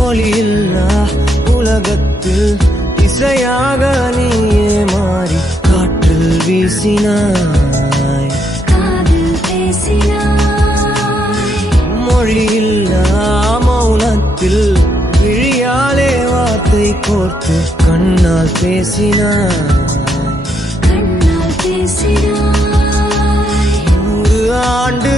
ஒளியில்லா உலகத்தில் இசையாக நீயே மாறி காற்றில் வீசினாய், காதில் பேசினாய். மொழியில்லா மௌனத்தில் விழியாலே வார்த்தை கோர்த்து கண்ணால் பேசினாய், கண்ணால் பேசினாய். 100 ஆண்டு